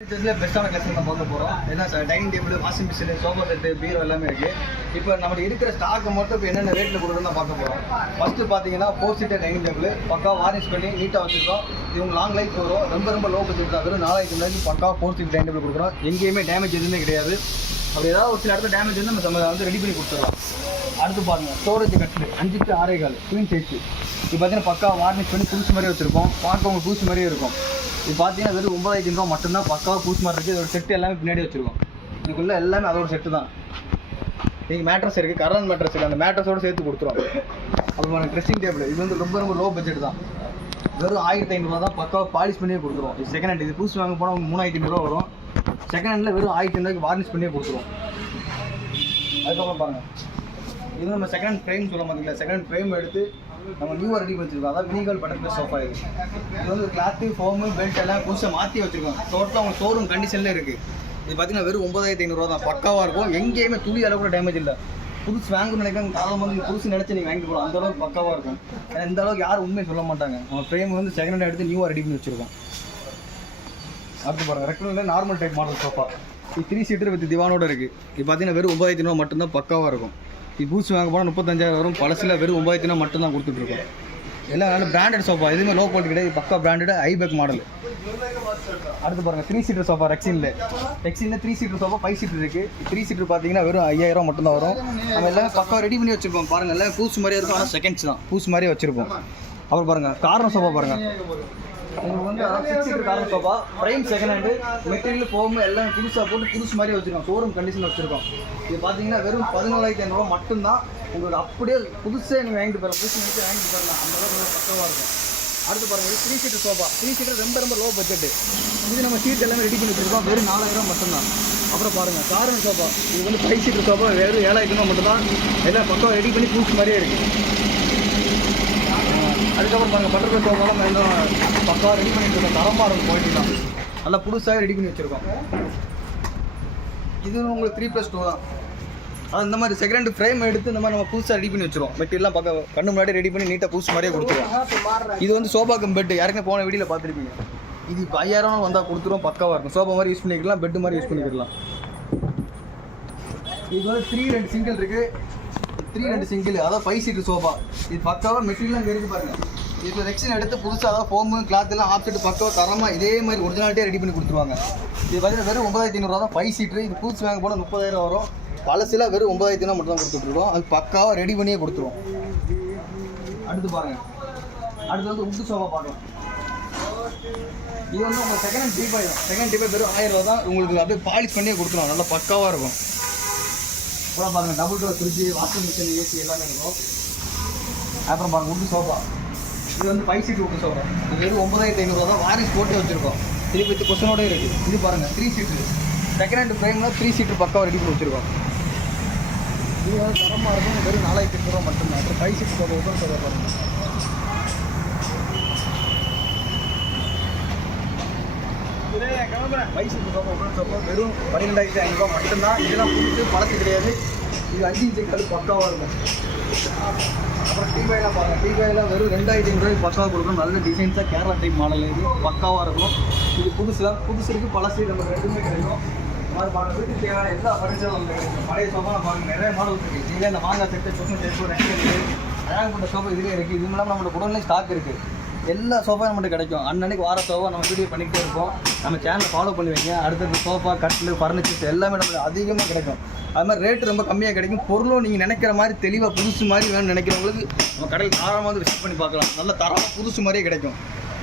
ஃபர்னிச்சர்ஸ்ல பெஸ்ட்டான கலெக்ஷன் தான் பார்க்க போகிறோம் என்ன sir dining table washing machine sofa set பீரோ எல்லாமே இருக்கு. இப்போ நம்ம இருக்கிற ஸ்டாக்கை மட்டும் இப்போ என்னென்ன ரேட்டில் கொடுக்குறோம் தான் பார்க்க போகிறோம் ஃபர்ஸ்ட் பார்த்தீங்கன்னா ஃபோர் சீட்டர் டைனிங் டேபிள் பக்கா வார்னிஷ் பண்ணி நீட்டாக வச்சிருக்கோம். இவங்க லாங் லைஃப் வரும். ரொம்ப ரொம்ப லோ பட்ஜெட் தான். வெறும் நாலாயிரத்தி ரூபாய்க்கு பக்கா ஃபோர் சீட் டைனிங் டேபிள் கொடுக்குறோம். எங்கேயுமே டேமேஜ் எதுவுமே கிடையாது. அப்படி ஏதாவது ஒரு சில இடத்துல டேமேஜ் வந்து நம்ம வந்து ரெடி பண்ணி கொடுத்துடலாம். அடுத்து பாருங்க ஸ்டோரேஜ் கட்டில் அஞ்சுக்கு ஆறே கால் குயின் சைஸ் இது பார்த்தீங்கன்னா பக்கா வார்னிஷ் பண்ணி புதுசு மாதிரியே வச்சுருக்கோம் பார்க்க உங்களுக்கு புதுசு மாதிரியே இருக்கும். இது பார்த்தீங்கன்னா வெறும் ஒன்பதாயிரத்தி ரூபா மட்டும்தான். பக்காவாக பூஸ் மாதிரி இருக்குது இதோட செட்டு எல்லாமே பின்னாடி வச்சிருக்கோம். இதுக்குள்ளே எல்லாமே அதோட செட்டு தான். நீங்கள் மேட்ரஸ் இருக்குது கரண்ட் மேட்ரஸ் இருக்குது அந்த மேட்ரஸோட சேர்த்து கொடுத்துரும் அப்புறம் ட்ரெஸ்ஸிங் டேபிள் இது வந்து ரொம்ப ரொம்ப லோ பட்ஜெட் தான். வெறும் ஆயிரத்தி ஐநூறுரூவா தான் பக்காவாக பாலிஷ் பண்ணியே கொடுத்துருவோம். இது செகண்ட் ஹேண்ட் இது பூஸ் வாங்க போனால் உங்களுக்கு மூணாயிரத்தி ஐநூறுரூவா வரும். செகண்ட் ஹேண்டில் வெறும் ஆயிரத்தி ஐநூறுக்கு வார்னிஷ் பண்ணியே கொடுத்துருவோம். அதுக்கப்புறம் பாருங்கள் இது நம்ம செகண்ட் ஃப்ரேம் சொல்ல மாட்டீங்களா செகண்ட் ஃப்ரேம் எடுத்து நம்ம நியூவாக ரெடி பண்ணிருக்கோம் அதாவது வினிகல் பட்டர்ஃப்ளை சோஃபா இது இது வந்து கிளாத்து ஃபோமு பெல்ட் எல்லாம் புதுசாக மாற்றி வச்சுருக்கோம் டோட்டலாக அவங்க ஷோரூம் கண்டிஷனில் இருக்குது இது பார்த்தீங்கன்னா வெறும் ஒன்பதாயிரத்தி ஐநூறுரூவா தான். பக்காவாக இருக்கும். எங்கேயுமே துளி அளவு கூட டேமேஜ் இல்லை. புதுசு வாங்கணும்னு நினைக்கிறாங்க காலம் வந்து புதுசு நினச்சி நீங்கள் வாங்கிட்டு போகலாம். அந்த அளவுக்கு பக்காவாக இருக்கும். ஏன்னா இந்த அளவுக்கு யாரும் உண்மையை சொல்ல மாட்டாங்க. நம்ம ஃப்ரேம் வந்து செகண்ட் ஹேண்ட் எடுத்து நியூவாக ரெடி பண்ணி வச்சுருக்கோம் அடுத்து பாருங்கள் ரெக்டனில் நார்மல் டைப் மாடல் சோஃபா இது த்ரீ சீட்டர் வித் திவானோட இருக்குது இது பார்த்தீங்கன்னா வெறும் ஒன்பதாயிரத்தி ஐநூறுவா மட்டும்தான் பக்காவாக இருக்கும். இப்போ பூஸ் வாங்க போனால் முப்பத்தஞ்சாயிரம் வரும். பழசில் வெறும் ஒன்பதாயிரத்தி ரூபா மட்டும்தான் கொடுத்துட்ருக்கோம் எல்லாம் நல்ல பிராண்டட் சோஃபா எதுவுமே லோ குவாலிட்டி கிடையாது. பக்கா பிராண்டட் ஐபேக் மாடல் அடுத்து பாருங்கள் த்ரீ சீட்டர் சோஃபா ரெக்ஸினில் ரெக்ஸினில் three seater sofa five seater இருக்குது த்ரீ சீட்டர் பார்த்தீங்கன்னா வெறும் ஐயாயிரம் மட்டும்தான் வரும். நம்ம எல்லாமே பக்கம் ரெடி பண்ணி வச்சுருப்போம். பாருங்கள் எல்லாம் பூஸ் மாதிரியே இருக்கும். ஆனால் செகண்ட்ஸ் தான். பூஸ் மாதிரியே வச்சுருப்போம். அப்புறம் பாருங்கள் கார்னர் சோஃபா பாருங்கள் உங்களுக்கு வந்து six seater corner sofa frame second hand material foam எல்லாம் புதுசாக போட்டு புதுசு மாதிரி வச்சுருக்கோம். ஷோரூம் கண்டிஷன் வச்சுருக்கோம். இது பார்த்தீங்கன்னா வெறும் பதினோராயிரத்தி ஐநூறுரூவா மட்டும்தான். உங்களுக்கு அப்படியே புதுசாக நீங்கள் வாங்கிட்டு போகிற புதுசு நினைச்சு வாங்கிட்டு போகலாம் அந்த அளவுக்கு பக்கமாக இருக்கும். அடுத்து பாருங்க three seater sofa three seater ரொம்ப ரொம்ப லோ பட்ஜெட் இது நம்ம சீட் எல்லாமே ரெடி பண்ணி வச்சுருக்கோம். வெறும் நாலாயிரம் மட்டும்தான். அப்புறம் பாருங்கள் காரணம் சோஃபா இது வந்து ஃபைவ் சீட்டர் சோஃபா வெறும் ஏழாயிரம் ரூபாய் மட்டும்தான். எல்லாம் பக்கம் ரெடி பண்ணி புதுசு மாதிரியே இருக்குது அதுக்கப்புறம் பாருங்க பட்டர்ஃப்ளை சோஃபாவும் இன்னும் பக்கா ரெடி பண்ணிட்டு இருக்கோம் தரமாக இருக்கும் குவாலிட்டி தான். நல்லா புதுசாக ரெடி பண்ணி வச்சுருக்கோம். இது உங்களுக்கு த்ரீ ப்ளஸ் டூ தான். அது இந்த மாதிரி செகண்ட் ஃப்ரேம் எடுத்து இந்த மாதிரி நம்ம புதுசாக ரெடி பண்ணி வச்சிருவோம். மெட்டீரியல்லாம் பார்க்க கண்ணு முன்னாடி ரெடி பண்ணி நீட்டாக புதுசு மாதிரியே கொடுத்துருவோம். இது வந்து சோபா கம் பெட் யாருக்குமே போன வீடியோவில் பார்த்துருப்பீங்க. இது இப்போ ஐயாயிரம் வந்தால் கொடுத்துருவோம் பக்காவாக இருக்கும். சோபா மாதிரி யூஸ் பண்ணிக்கலாம் பெட் மாதிரி யூஸ் பண்ணிக்கலாம். இது வந்து த்ரீ ரெண்டு சிங்கிள் இருக்குது த்ரீ ரெண்டு சிங்கிள் அதாவது ஃபைவ் சீட்டு சோஃபா இது பக்காவாக மெட்டீரியல் அங்கே இருக்கு பாருங்க. இப்போ ரெக்ஷன் எடுத்து புதுசாக அதாவது ஃபோமு கிளாத் எல்லாம் ஆப்செட் பக்காவாக தரமாக இதே மாதிரி ஒரிஜினாலிட்டியாக ரெடி பண்ணி கொடுத்துருவாங்க. இது பார்த்தீங்கன்னா வெறும் ஒன்பதாயிரத்தி ஐநூறுரூவா தான் ஃபைவ் சீட்ரு இது புதுசு வாங்க போனால் முப்பதாயிரம் வரும். பழசில் வெறும் ஒன்பதாயிரத்தி மட்டும் தான் கொடுத்துட்ருக்கோம். அது பக்காவாக ரெடி பண்ணியே கொடுத்துருவோம். அடுத்து பாருங்க. அடுத்து வந்து உட்டு சோஃபா பார்க்கலாம். இது வந்து உங்களுக்கு செகண்ட் ஹேண்ட் டீபாய் தான். செகண்ட் ஹேண்ட் டீபாய் வெறும் ஆயிரம் ரூபா தான். உங்களுக்கு அப்படியே பாலிஷ் பண்ணியே கொடுத்துருவோம் நல்லா பக்காவாக இருக்கும். அப்புறம் பாருங்க double door fridge washing machine AC எல்லாமே இருக்கும். அப்புறம் பாருங்க உட்டு சோஃபா இது வந்து ஃபைவ் சீட் உட்டு சோஃபா இது வந்து ஒன்பதாயிரத்தி ஐநூறுரூவா தான் வாரிஸ் போட்டு வச்சிருக்கோம். இது வித் கொஸ்டனோட இருக்குது இது பாருங்க த்ரீ சீட்டு செகண்ட் ஹேண்ட் ஃப்ரேம்ல த்ரீ சீட்டு பக்கம் ரெடி பண்ணி வச்சிருக்கோம். இது வந்து தரமாக இருக்கும் வெறும் நாலாயிரத்தி எட்நூறுவா மட்டும்தான். அப்புறம் ஃபைவ் சீட் சோஃபா உட்காந்து சோஃபா பாருங்க. மைசூர் சோஃபா உட்காந்து சோஃபா வெறும் பன்னிரெண்டாயிரத்தி ஐநூறுரூவா மட்டும்தான் இதெல்லாம் புதுசு பழசு கிடையாது இது அஞ்சு இன்ச்சு கல் பக்காவாக இருக்கும் அப்புறம் டிவைலாம் பாருங்கள் டிபாயில் வெறும் ரெண்டாயிரத்தி ஐநூறுரூவாய்க்கு பக்காவாக கொடுக்கும் நல்ல டிசைன்ஸாக கேரளா டைப் மாடல் இது பக்காவாக இருக்கும் இது புதுசில் புதுசு இருக்குது பழசு நம்ம ரெண்டுமே கிடைக்கும் அது பாருங்க வீட்டுக்கு தேவையான எல்லா ஃபர்னிச்சரும் வந்து கிடைக்கும் பழைய சோஃபா நிறைய மாடல் இருக்குது இதில் இந்த மாங்காய் செட்டு சொன்ன செட்டு ரெண்டு இருக்குது அழகாப்பட்ட சோஃபா இதுலேயே இருக்குது இது இல்லாமல் நம்மளோட உடனே ஸ்டாக் இருக்குது எல்லா சோஃபாவும் மட்டும் கிடைக்கும். அன்னன்னைக்கு வார சோஃபா நம்ம வீடியோ பண்ணிக்கிட்டே இருப்போம். நம்ம சேனலை ஃபாலோ பண்ணி வைங்க அடுத்தது சோஃபா கட்டில் ஃபர்னிச்சர்ஸ் எல்லாமே நம்மளுக்கு அதிகமாக கிடைக்கும். அது மாதிரி ரேட்டு ரொம்ப கம்மியாக கிடைக்கும். பொருளும் நீங்கள் நினைக்கிற மாதிரி தெளிவாக புதுசு மாதிரி வேணும்னு நினைக்கிறவங்களுக்கு நம்ம கடையில் தாராளமாக வந்து விசிட் பண்ணி பார்க்கலாம். நல்ல தரமாக புதுசு மாதிரியே கிடைக்கும்.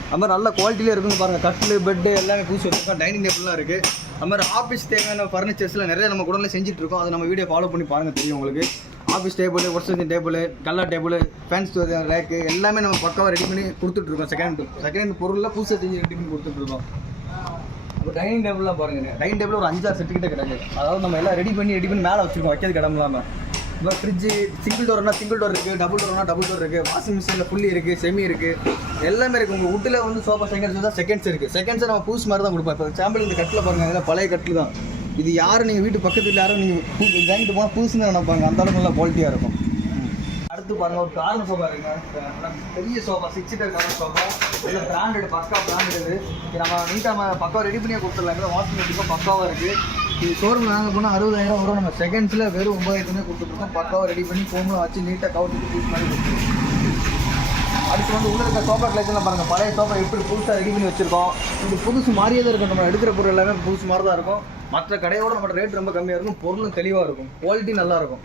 அது மாதிரி நல்ல குவாலிட்டியில் இருக்குன்னு பாருங்கள் கட்டில் பெட்டு எல்லாமே புதுசு வச்சுருக்கோம். டைனிங் டேபிள்லாம் இருக்குது அது மாதிரி ஆஃபீஸ் தேவையான ஃபர்னிச்சர்ஸ்லாம் நிறைய நம்ம குடோன்ல செஞ்சுட்டு இருக்கோம். அதை நம்ம வீடியோ ஃபாலோ பண்ணி பாருங்கள் தெரியும் உங்களுக்கு. ஆஃபீஸ் டேபிள் ஒர்க் டேபிள் கல்லா டேபிள் ஃபேன்ஸ் ரேக்கு எல்லாமே நம்ம பக்காவாக ரெடி பண்ணி கொடுத்துட்ருக்கோம் செகண்ட் செகண்ட் பொருளில் புதுசாக செஞ்சு ரெடி பண்ணி கொடுத்துட்ருக்கோம் இப்போ டைனிங் டேபிள்லாம் பாருங்க. டைனிங் டேபிள் ஒரு அஞ்சாறு செட்டு கிட்ட கிடக்கு. அதாவது நம்ம எல்லாம் ரெடி பண்ணி ரெடி பண்ணி மேலே வச்சுருக்கோம். வைக்கிறது இடம் இல்லாமல் இப்போ ஃப்ரிட்ஜு சிங்கிள் டோர்னா சிங்கிள் டோர் இருக்குது டபுள் டோர்னா டபுள் டோர் இருக்குது வாஷிங் மிஷினில் புள்ளி இருக்குது செமி இருக்குது எல்லாமே இருக்குது உங்கள் வுட்டில் வந்து சோஃபா செகண்ட்ஸ் தான் செகண்ட்ஸ் இருக்குது செகண்ட்ஸை நம்ம புதுசு மாதிரி தான் கொடுப்போம். இப்போ சாம்பிள் இந்த கட்டில் பாருங்க. இதெல்லாம் பழைய கட்டில் தான். இது யாரும் நீங்கள் வீட்டு பக்கத்தில் யாரும் நீங்கள் வாங்கிட்டு போனால் புதுசுன்னு நினைப்பாங்க. அந்த அளவுக்கு நல்லா குவாலிட்டியாக இருக்கும். அடுத்து பாருங்கள் பாருங்க ஒரு கார்னர் சோஃபா இருக்குங்க. பெரிய sofa six seater corner sofa இதில் பிராண்டட் பக்கா பிராண்டட் இது. நம்ம நீட்டாக நம்ம பக்கா ரெடி பண்ணியே கொடுத்துடலாம். வாஷிங் மிஷினும் பக்காவாக இருக்குது இது ஷோரூம் நாங்கள் போனால் அறுபதாயிரம் வரும். நம்ம செகண்ட்ஸில் வெறும் ஒம்பதாயிரத்துலேயே கொடுத்துருக்கோம் பக்காவாக ரெடி பண்ணி ஃபோனில் வச்சு நீட்டாக கவுட்டு யூஸ் பண்ணி கொடுத்துருக்கோம். அடுத்து வந்து உள்ள இருக்க சோஃபா கலெக்ஷன்லாம் பாருங்கள் பழைய சோஃபா எப்படி புதுசாக ரெடி பண்ணி வச்சுருக்கோம். இது புதுசு மாதிரியே தான் இருக்கும் நம்ம எடுக்கிற பொருள் எல்லாமே புதுசு மாதிரி தான் இருக்கும். மற்ற கடையோட நம்ம ரேட் ரொம்ப கம்மியாக இருக்கும் பொருளும் தெளிவாக இருக்கும் குவாலிட்டி நல்லா இருக்கும்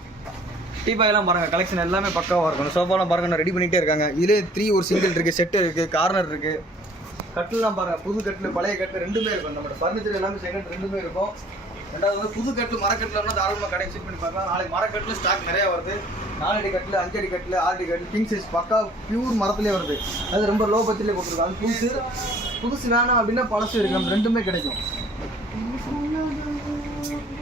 டீபாயெல்லாம் பாருங்கள் கலெக்ஷன் எல்லாமே பக்காவாக இருக்கும். சோஃபாலாம் பாருங்க நான் ரெடி பண்ணிகிட்டே இருக்காங்க. இதிலே த்ரீ ஒரு சிங்கிள் இருக்குது செட்டு இருக்குது கார்னர் இருக்குது கட்டிலாம் பாருங்கள் புது கட்டில் பழைய கட்டில் ரெண்டுமே இருக்கும். நம்மளோட ஃபர்னிச்சர் எல்லாமே செகண்ட் ரெண்டுமே இருக்கும். ரெண்டாவது வந்து புது கட்டு மரக்கட்டில் தாராளமாக கடை செட் பண்ணி பார்க்கலாம். நாளைக்கு மரக்கட்டில் ஸ்டாக் நிறையா வருது. நாலடி கட்டில் அஞ்சடி கட்டில் ஆறடி கட்டில் கிங் சைஸ் பக்கா பியூர் மரத்துலேயே வருது. அது ரொம்ப லோ பட்ஜெட்லேயே கொடுத்துருக்காங்க. புதுசு புதுசு வேணாம் அப்படின்னா பழசு இருக்கு. நம்ம ரெண்டுமே கிடைக்கும். よ。